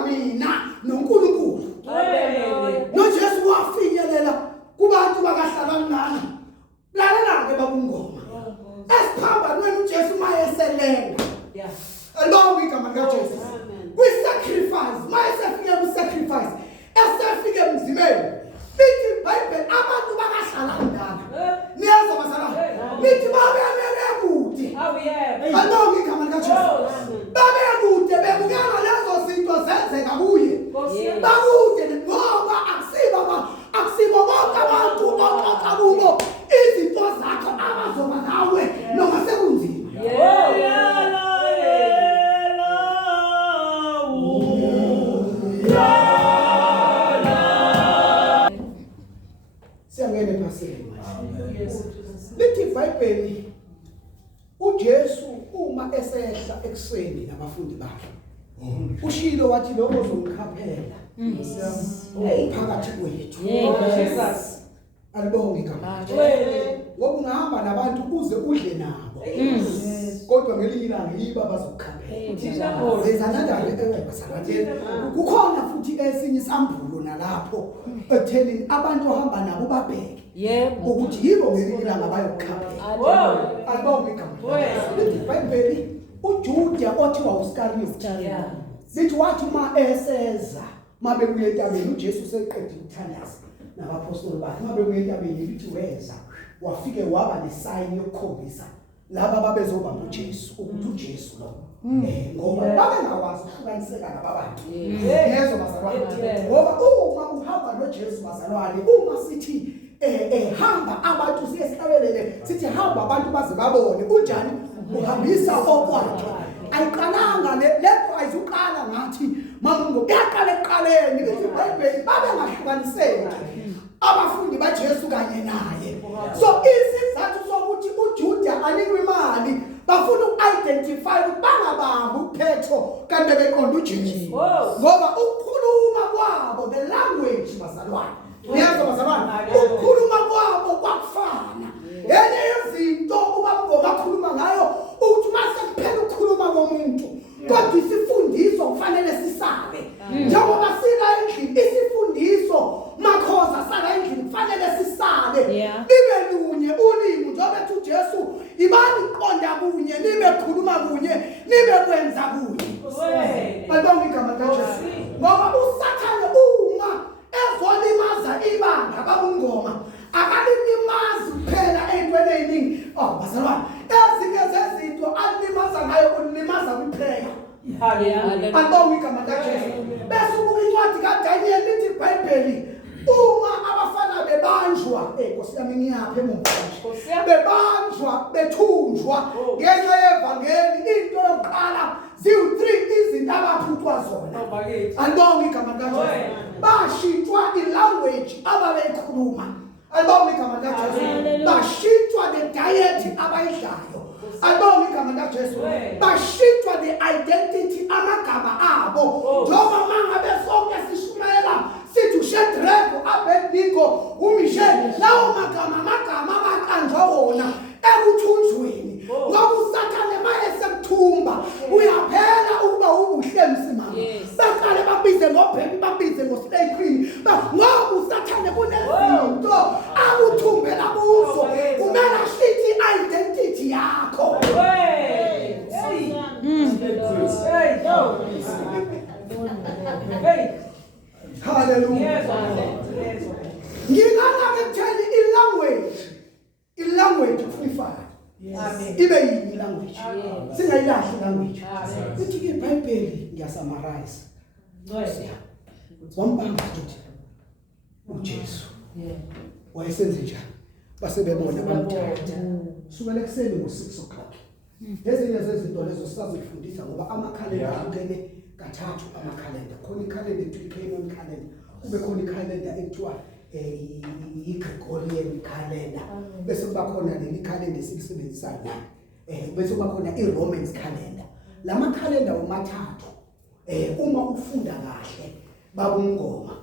mina noNkulunkulu. noJesu wafinyelela kubantu bakahlakanana. Lalela-ke babungoma esiphambanweni uJesu mayeselenga alonke igama likaJesu kwi-sacrifice mayesefike kwi-sacrifice esefike emzimeni lithi iBhayibheli abantu bakahlakanana niyazi abazalwane lithi babemele kude alonke igama likaJesu babe kude bebukela lezo zinto zenzeka kuye bakude ngoba akusibo bonke abantu oxoxa kubo izinto zakho abazoba nawe noma sekunzima. Siyangena ephasini. Lithi iBhayibheli uJesu uma esehla ekuseni nabafundi bakhe ushilo wathi lokho uzongikhaphela phakathi kwethu. Jesus alibonge igama. Ngoba ungahamba nabantu uze udle nabo kodwa ngelinye ilanga yiba bazokukhaphela. Kukhona futhi esinye isambulo nalapho ekuthelini abantu ohamba nabo babheke ukuthi yibo ngelinye ilanga bayokukhaphela. Alibonge igama. Lithi iBhayibheli uJuda othiwa uSkariyothi lithi wathi uma eseza mabebuye entabeni uJesu seqedile ukuthandaza nabapostoli bakhe mabebuye entabeni lithi weza wafike waba nesayini yokukhombisa laba babezobamba uJesu ukuthi uJesu lo ngoba babengakwazi ukuhlukaniseka nababantu. Yezo bazalwane ngoba uma uhamba noJesu bazalwane uma sithi hamba abantu siyehlabelele sithi hamba abantu baze babone unjani uhambisa okwakhe ayiqalanga lento ayizuqala ngathi mamungo yaqala eqaleni lithi iBhayibheli babengahlukaniseki abafundi baJesu kanye naye. So isizathu sokuthi uJuda anikwe imali bafuna uku-identify ukuthi bangabambi uPetro kanti beqonda uJesu ngoba ukukhuluma kwabo the language bazalwane niyazi bazalwane ukukhuluma kwabo kwakufana. Enye yezinto ubabungoma akhuluma ngayo ukuthi mase kuphela ukukhuluma komuntu kodwa isifundiso kufanele sisabe njengoba sila endlini isifundiso makhoza sala endlini kufanele sisabe libe lunye ulimi njengoba ethi uJesu ibani iqonda kunye nibe khuluma kunye nibe kwenza kunye. Balibonga igama likaJesu ngoba uSathane uma ezolimaza ibanga babungoma akalilimazi kuphela ey'ntweni ey'ningi. Bazalwane ezinye zezinto alilimaza ngayo ulimaza kwiprayer. Balibonga igama likaJesu. Bese ukuba incwadi kaDaniel lithi iBhayibheli uma abafana bebanjwa Nkosi yami ngiyapha emuva bebanjwa bethunjwa ngenxa yevangeli into yokuqala ziwu-3 izinto abaphuthwa zona. Alibonga igama likaJesu. Bashintshwa ilanguage ababeyikhuluma. Alibonga igama likaJesu. Bashintshwa the diet abayidlayo. Alibonga igama likaJesu. Bashintshwa the identity amagama abo njengoba mangabe sonke sishumayela sithi uShadrach, uAbednego, uMisheli lawo magama abaqanjwa wona ekuthunjweni ngoba uSathane mayesekuthumba uyaphela ukuba ubuhle msimama baqale babize ngobhemi babize ngoslay queen ngoba uSathane kunezinto akuthumbela kuzo kumele sithi identity yakho. Hallelujah. Ngingana kutheni ilanguage kufifana. Ibe yini language? Singayilahli language. Sithi iBhayibheli ngiyasummarize. Wambamba futhi uJesu. Wayesenze njani? Basebebona bamthatha. Sukela ekuseni ngo-6 o'clock. Ezinye zezinto lezo sisazifundisa ngoba amakhalenda ahlukene kathathu amakhalenda. Khona ikhalenda ekuthiwa i-Canaan calendar. Kube khona ikhalenda ekuthiwa i-Gregorian calendar. Bese kuba khona leli calendar esilisebenzisayo la. Bese kuba khona i-Romans calendar. La makhalenda womathathu uma ufunda kahle babungoma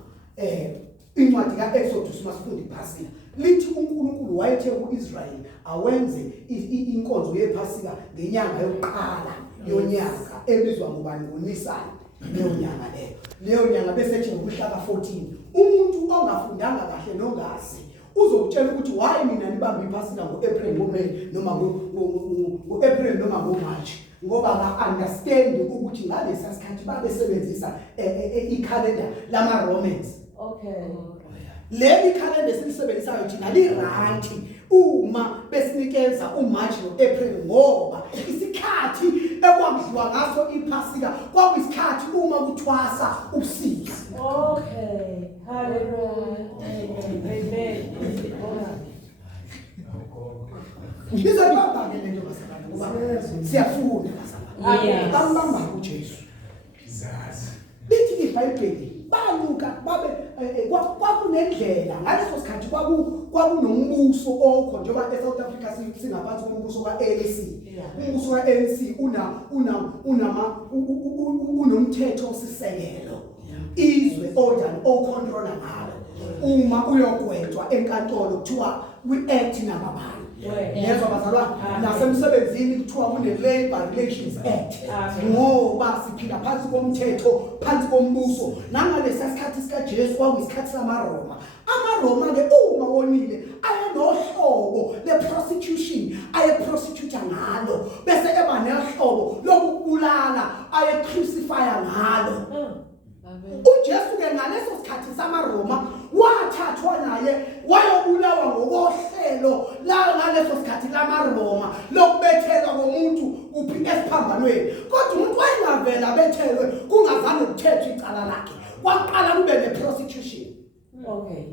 incwadi kaExodus masifunda iPhasika lithi uNkulunkulu wayethe kuIsrayeli awenze inkonzo yePhasika ngenyanga yokuqala yonyaka ebizwa ngobani ngoNisani leyo nyanga leyo leyo nyanga bese ethi ngomhla ka14 umuntu ongafundanga kahle nongazi uzokutshela ukuthi why mina nibamba iphasika ngoApril ngoMay noma ngoApril noma ngoMarch ngoba ba understand ukuthi ngalesa sikhathi babesebenzisa ikhalenda lama Romans. Okay. Leli khalenda esilisebenzisayo thina liranti uma besinikeza uMarch noApril ngoba isikhathi ekwakudliwa ngaso iphasika kwakuyisikhathi uma kuthwasa ubusika. Okay. Hallelujah. Amen. Ngizobamba ke lento basabana ngoba siyafunda basabana. Bambamba uJesu. Izazi. Lithi iBhayibheli baluka babe kwakunendlela ngaleso sikhathi kwakunombuso okho njengoba eSouth Africa singaphansi kombuso kaANC. Umbuso kaANC unomthetho osisekelo. Izwe order ocontrola ngalo. Uma uyogwetshwa enkantolo kuthiwa we-act nababani. Yezwa bazalwane nasemsebenzini kuthiwa kune-Labor Relations Act ngoba siphila phansi komthetho phansi kombuso nangalesa sikhathi sikaJesu kwakuyisikhathi samaRoma. AmaRoma ke uma wonile ayenohlobo le-prostitution aye-prostitute ngalo bese eba nehlobo lokubulala aye-crucify ngalo. uJesu ke ngaleso sikhathi samaRoma wathathwa naye wayobulawa ngokohlelo la ngaleso sikhathi lamaRoma lokubethelwa komuntu kuphi esiphambanweni kodwa umuntu wayengavela bethelwe kungazange kuthethwe icala lakhe kwaqala kube ne-prostitution. Okay.